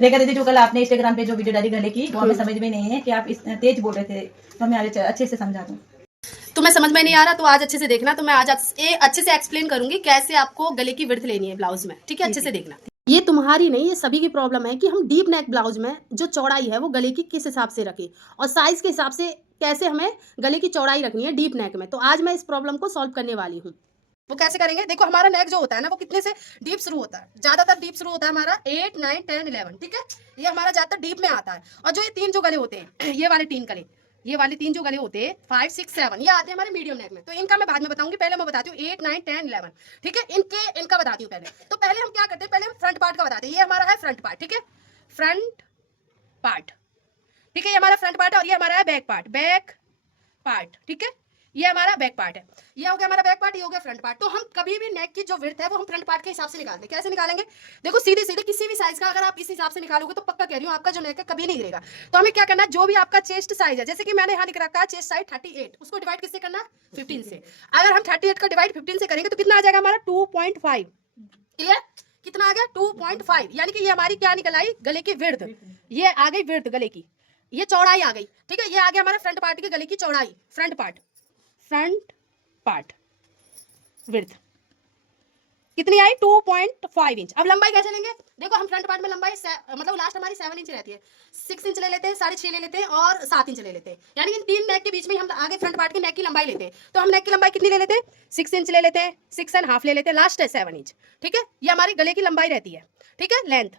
रेखा दीदी जो कल आपने इंस्टाग्राम पे जो वीडियो डाली गले की वो हमें समझ में नहीं है कि आप इस तेज बोल रहे थे, तो हमें अच्छे से समझा दूं। तुम्हें समझ में नहीं आ रहा तो आज अच्छे से देखना। तो मैं आज अच्छे से एक्सप्लेन करूंगी कैसे आपको गले की विड्थ लेनी है ब्लाउज में, ठीक है? अच्छे से देखना। ये तुम्हारी नहीं, ये सभी की प्रॉब्लम है कि हम डीप नेक ब्लाउज में जो चौड़ाई है वो गले की किस हिसाब से रखें और साइज के हिसाब से कैसे हमें गले की चौड़ाई रखनी है डीप नेक में। तो आज मैं इस प्रॉब्लम को सॉल्व करने वाली हूँ। वो कैसे करेंगे? देखो, हमारा नेक जो होता है ना वो कितने से डीप शुरू होता है? ज्यादातर डीप शुरू होता है हमारा 8, 9, 10, 11, ठीक है? ये हमारा ज्यादातर डीप में आता है। और जो ये तीन जो गले होते हैं ये वाले तीन जो गले होते हैं 5, 6, 7 ये आते हैं हमारे मीडियम नेक में। तो इनका मैं बाद में बताऊंगी, पहले मैं बताती हूँ 8, 9, 10, 11, ठीक है? इनका बताती हूँ पहले। तो पहले हम क्या करते हैं, पहले हम फ्रंट पार्ट का बताते हैं। ये हमारा है फ्रंट पार्ट, ठीक है? फ्रंट पार्ट, ठीक है? ये हमारा फ्रंट पार्ट है और ये हमारा है बैक पार्ट, ठीक है? ये हमारा बैक पार्ट है, ये हो गया हमारा बैक पार्ट, ये हो गया फ्रंट पार्ट। तो हम कभी भी नेक की जो विड्थ है वो हम फ्रंट पार्ट के हिसाब से निकालते हैं। कैसे निकालेंगे? देखो, सीधे सीधे किसी भी साइज का अगर आप इस हिसाब से निकालोगे तो पक्का कह रही हूँ आपका जो नेक है कभी नहीं गिरेगा। तो हमें क्या करना है, जो भी आपका चेस्ट साइज है, जैसे कि मैंने यहाँ लिख रखा है चेस्ट साइज 38, उसको डिवाइड किससे करना है? 15 से। अगर हम 38 का डिवाइड 15 से करेंगे तो कितना आ जाएगा हमारा? 2.5। क्लियर? कितना आ गया? 2.5। यानी कि ये हमारी क्या निकल आई? गले की विड्थ। ये आ गई विड्थ गले की, ये चौड़ाई आ गई, ठीक है? ये आ गया हमारा फ्रंट पार्ट की गले की चौड़ाई। फ्रंट पार्ट विड्थ कितनी आई? 2.5 इंच। अब लंबाई कैसे लेंगे? देखो, हम फ्रंट पार्ट में लंबाई मतलब लास्ट हमारी 7 इंच रहती है। 6 इंच ले लेते हैं, 6.5 ले लेते हैं और 7 इंच ले लेते हैं। यानी कि इन तीन नेक के बीच में हम आगे फ्रंट पार्ट की नेक की लंबाई लेते हैं। तो हम नेक की लंबाई कितनी ले लेते हैं? 6 इंच ले लेते हैं, 6.5 ले लेते हैं, लास्ट है 7 इंच, ठीक है? ये हमारी गले की लंबाई रहती है, ठीक है? लेंथ,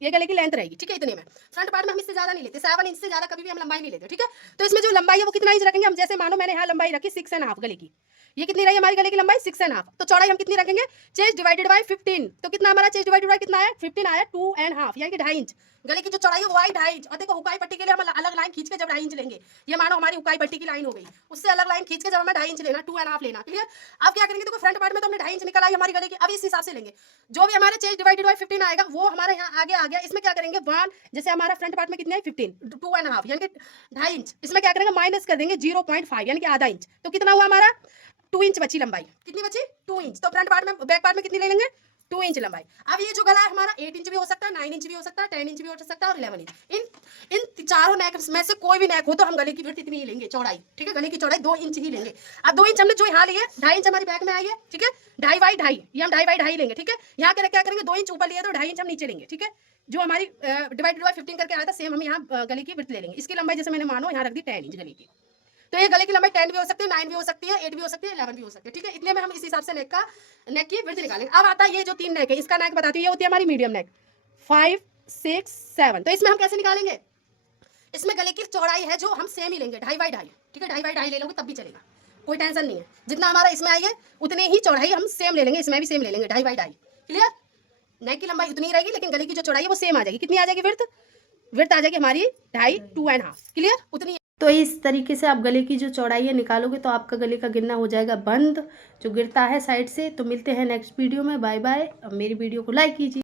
ये गले की लेंथ रहेगी, ठीक है? इतने में फ्रंट पार्ट में हम इससे ज्यादा नहीं लेते, 7 इंच से ज्यादा कभी भी हम लंबाई नहीं लेते, ठीक है? तो इसमें जो लंबाई है वो कितना इंच रखेंगे हम? जैसे मानो मैंने यहाँ लंबाई रखी 6.5 गले की, ये कितनी रही हमारी गले की लंबाई? 6.5। तो चौड़ाई हम कितनी रखेंगे? Chest divided by 15। तो कितना हमारा चेस्ट डिवाइडेड बाय कितना आया? 15 आया। 2.5 यानी कि 2.5 इंच गले की जो चौड़ाई है वो आई 2.5 इंच। और देखो, हुकाई पट्टी के लिए हम अलग लाइन खींच के जब 2.5 इंच लेंगे, ये मानो हमारी हुकाई पट्टी की लाइन हो गई, उससे अलग लाइन खींच के जब हमें 2.5 इंच लेना, 2.5 लेना। क्लियर? अब क्या करेंगे? देखो, फ्रंट पार्ट में तो हमने 2.5 इंच निकल आई हमारी गले की। अब इस हिसाब से लेंगे, जो भी हमारे चेस्ट डिवाइडेड बाय 15 आएगा वो हमारे यहाँ आगे आ गया। इसमें क्या करेंगे? 1, जैसे हमारा फ्रंट पार्ट में कितनी आई? 15, 2.5 यानी कि 2.5 इंच। इसमें क्या करेंगे? माइनस कर देंगे 0.5 यानी कि आधा इंच। तो कितना हुआ हमारा? 2 इंच बची लंबाई। कितनी बची? 2 इंच। तो फ्रंट पार्ट में, बैक पार्ट में कितनी ले लेंगे? 2 इंच लंबाई। अब ये जो गला है हमारा 8 इंच भी हो सकता है, 9 इंच भी हो सकता है, 10 इंच भी हो सकता है और 11 इंच। इन चारों नेक में से कोई भी नेक हो तो हम गले की विड्थ इतनी ही लेंगे, चौड़ाई, ठीक है? गले की चौड़ाई 2 इंच ही लेंगे। अब 2 इंच हमने जो यहाँ लिए, 2.5 इंच हमारी बैक में आई है, ठीक है? 2.5 बाई 2.5, ये हम 2.5 बाई 2.5 लेंगे, ठीक है? यहाँ क्या करेंगे? 2 इंच ऊपर लिए तो 2.5 इंच हम नीचे लेंगे, ठीक है? जो हमारी डिवाइडेड बाय 15 करके आया था, सेम हम यहाँ गले की विड्थ ले लेंगे। इसकी लंबाई जैसे मैंने मानो यहाँ रख दी 10 इंच गले की। तो ये गले की लंबाई 10 भी हो सकती है, 9 भी हो सकती है, 8 भी हो सकती है, 11 भी हो सकती है, ठीक है? इतने में हम इस हिसाब से नेक की विड्थ निकालेंगे। अब आता है ये जो 3 नेक है, इसका नेक बताती हूँ, ये होती है हमारी मीडियम नेक 5, 6, 7। तो इसमें हम कैसे निकालेंगे? इसमें गले की चौड़ाई है जो हम सेम ही लेंगे, 2.5 बाई 2.5, ठीक है? 2.5 बाई 2.5 ले लोगे तब भी चलेगा, कोई टेंशन नहीं है। जितना हमारा इसमें आई है उतने ही चौड़ाई हम सेम ले लेंगे, इसमें भी सेम ले लेंगे, 2.5 बाई 2.5। क्लियर? नेक की लंबाई उतनी ही रहेगी लेकिन गले की जो चौड़ाई है वो सेम आ जाएगी। कितनी आ जाएगी विड्थ आ जाएगी हमारी 2.5, 2.5। क्लियर? उतनी। तो इस तरीके से आप गले की जो चौड़ाई है निकालोगे तो आपका गले का गिरना हो जाएगा बंद, जो गिरता है साइड से। तो मिलते हैं नेक्स्ट वीडियो में, बाय बाय। अब मेरी वीडियो को लाइक कीजिए।